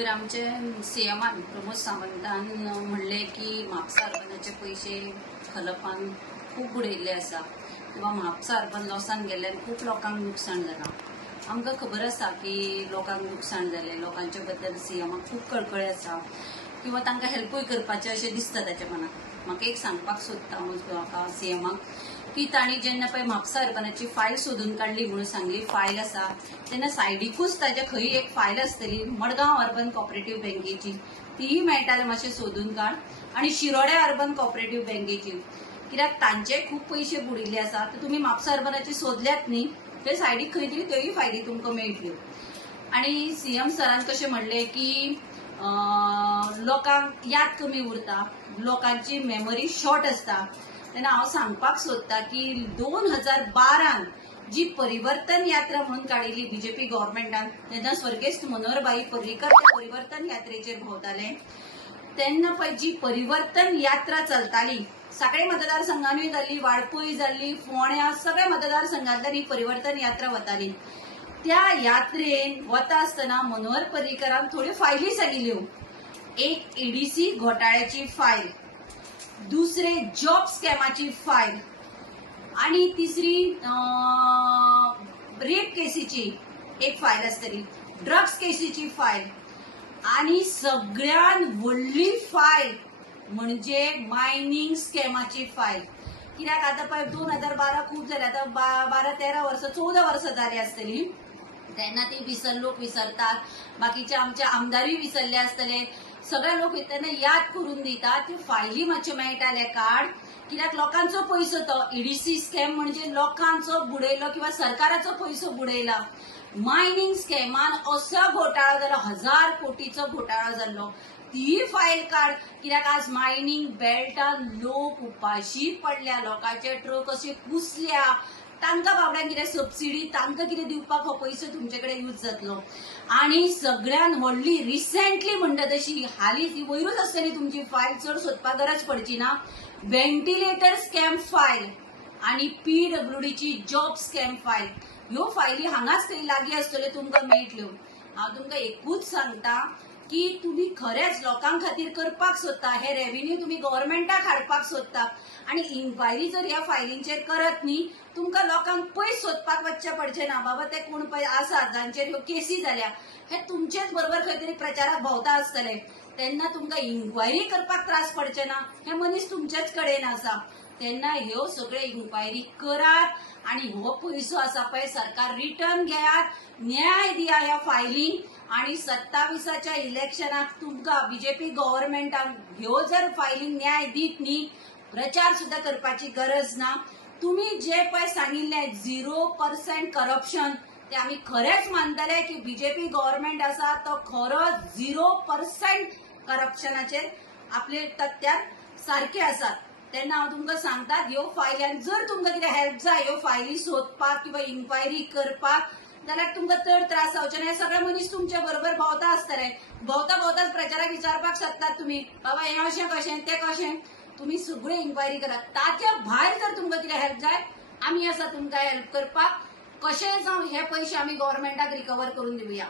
तर आमचे सीएमान प्रमोद सावंतान म्हणले की म्हापसा अर्बनाचे पैसे खलपान खूप बुडयल्ले आसा किंवा म्हापसा अर्बन लॉसान गेल्ल्यान खूप लोकांक नुकसाण जालां. आमकां खबर आसा की लोकांक नुकसाण जालें, लोकांच्या बद्दल सीएमाक खूप कळकळी आसा किंवा तांकां हेल्पूय करपाचें अशें दिसता ताच्या मनात. म्हाका एक सांगपाक सोदता म्हाका सीएमाक की तांणी जेन्ना पळय म्हापसा अर्बनाची फायल सोदून काडली म्हणून सांगली फायल आसा तेन्ना सायडीकूच ताच्या खंय एक फायल आसतली मडगांव अर्बन कॉपरेटिव्ह बँकेची, तीय मेळटाली मातशें सोदून काड, आनी शिरोड्या अर्बन कॉपरेटिव्ह बँकेची, कित्याक तांचे खूप पयशे बुडिल्ले आसा. तर तुमी म्हापसा अर्बनाची सोदल्यात न्ही, ते सायडीक खंय तरी त्योय फायली तुमकां मेळटल्यो. आनी सीएम सरान कशें म्हणलें की लोकांक याद कमी उरता, लोकांची मेमरी शॉर्ट आसता. तेन्ना हांव सांगपाक सोदता की 2012 जी परिवर्तन यात्रा म्हणून काडिल्ली बीजेपी गव्हर्मेंटान, तेन्ना स्वर्गेस्त मनोहरभाई पर्रीकर ते परिवर्तन यात्रेचेर भोंवताले. तेन्ना पळय जी परिवर्तन यात्रा चलताली, सगळे मतदारसंघांनी जाल्ली, वाळपय जाल्ली, फोंड्या, सगळ्या मतदारसंघांतल्यान ही परिवर्तन यात्रा वताली. त्या यात्रेन वता आसतना मनोहर पर्रीकरान थोड्यो फायली सांगिल्ल्यो. एक एडीसी घोटाळ्याची फायल, दुसरे जॉब स्कॅमाची फायल, आणि तिसरी रेप केसीची एक फायल आसतली, ड्रग्स केसीची फायल, आणि सगळ्यात व्हडली फायल म्हणजे मायनिंग स्कॅमाची फायल. कित्याक आता पळय 2012 खूप जाले, आता 12-13 वर्सां 14 वर्सां जाली आसतली. तेन्ना ती लोक विसरतात, बाकीचे आमचे आमदारूय विसरले आसतले. सगळे लोक तेन्ना याद करून दितात त्यो फायली मातशे मेळटाले काड, कित्याक लोकांचो पयसो तो ईडीसी स्कॅम म्हणजे लोकांचो बुडयलो किंवा सरकाराचो पयसो बुडयला. मायनिंग स्कॅमान असो घोटाळो जालो, 1000 कोटीचो घोटाळो जाल्लो, ती फायल काड. कित्याक आज मायनिंग बेल्टान लोक उपाशी पडल्या, लोकांचे ट्रक असे कुसल्या, तांकां बाबड्यांक कितें सबसिडी, तांकां कितें दिवपाक हो पयसो तुमचे कडेन यूज जातलो. आनी सगळ्यात व्हडली रिसेंटली म्हणटा तशी हालींच ही वयरूच आसतली तुमची फायल, चड सोदपाक गरज पडची ना, व्हेंटिलेटर स्कॅम फायल आनी पीडब्ल्यूडीची जॉब स्कॅम फायल. ह्यो फायली हांगाच थंय लागीं आसतल्यो तुमकां मेळटल्यो. हांव तुमकां एकूच सांगता की तुम्ही खरेच लोकां खातीर करपाक सोदता, हे रेव्हेन्यू तुम्ही गव्हर्नमेंटाक हाडपाक सोदता, आणि इन्क्वायरी जर ह्या फायलींचेर करत न्ही, तुमकां लोकांक पयस सोदपाक वचचें पडचें ना. बाबा ते कोण पळय आसात जांचेर ह्यो केसी जाल्या, हे तुमचेच बरोबर खंय तरी प्रचाराक भोंवता आसतले, तेन्ना तुमकां इन्क्वायरी करपाक त्रास पडचे ना. हे मनीस तुमचेच कडेन आसा. तेन्ना ह्यो सगळे इन्क्वायरी करात आणि हो पयसो आसा पळय सरकार रिटर्न घेयात, न्याय दिया ह्या फायलींक, आणि 27च्या इलेक्शनाक तुमकां बीजेपी गव्हर्नमेंटान ह्यो जर फायलींक न्याय दीत न्ही, प्रचार सुद्धा करपाची गरज ना. तुम्ही जे पळय सांगिल्ले 0% करप्शन, ते आमी खरेच मानतले की बीजेपी गव्हर्नमेंट आसा तो खरो 0% करप्शनाचेर आपले तथ्यार सारखे आसात. तेन्ना हांव तुमकां सांगता, ह्यो फायली जर तुमकां कितें हेल्प जाय ह्यो फायली सोदपाक किंवा इन्क्वायरी करपाक, जाल्यार तुमकां चड त्रास जावचे ना. हे सगळे मनीस तुमच्या बरोबर भोंवता आसतले, भोंवताच प्रचाराक विचारपाक शकतात तुमी, बाबा हें अशें कशें तें कशें. तुमी सगळे इन्क्वायरी करात. ताच्या भायर जर तुमकां कितें हेल्प जाय, आमी आसा तुमकां हेल्प करपाक. कशेंय जावं हे पयशे आमी गव्हर्नमेंटाक रिकवर करून दिवया.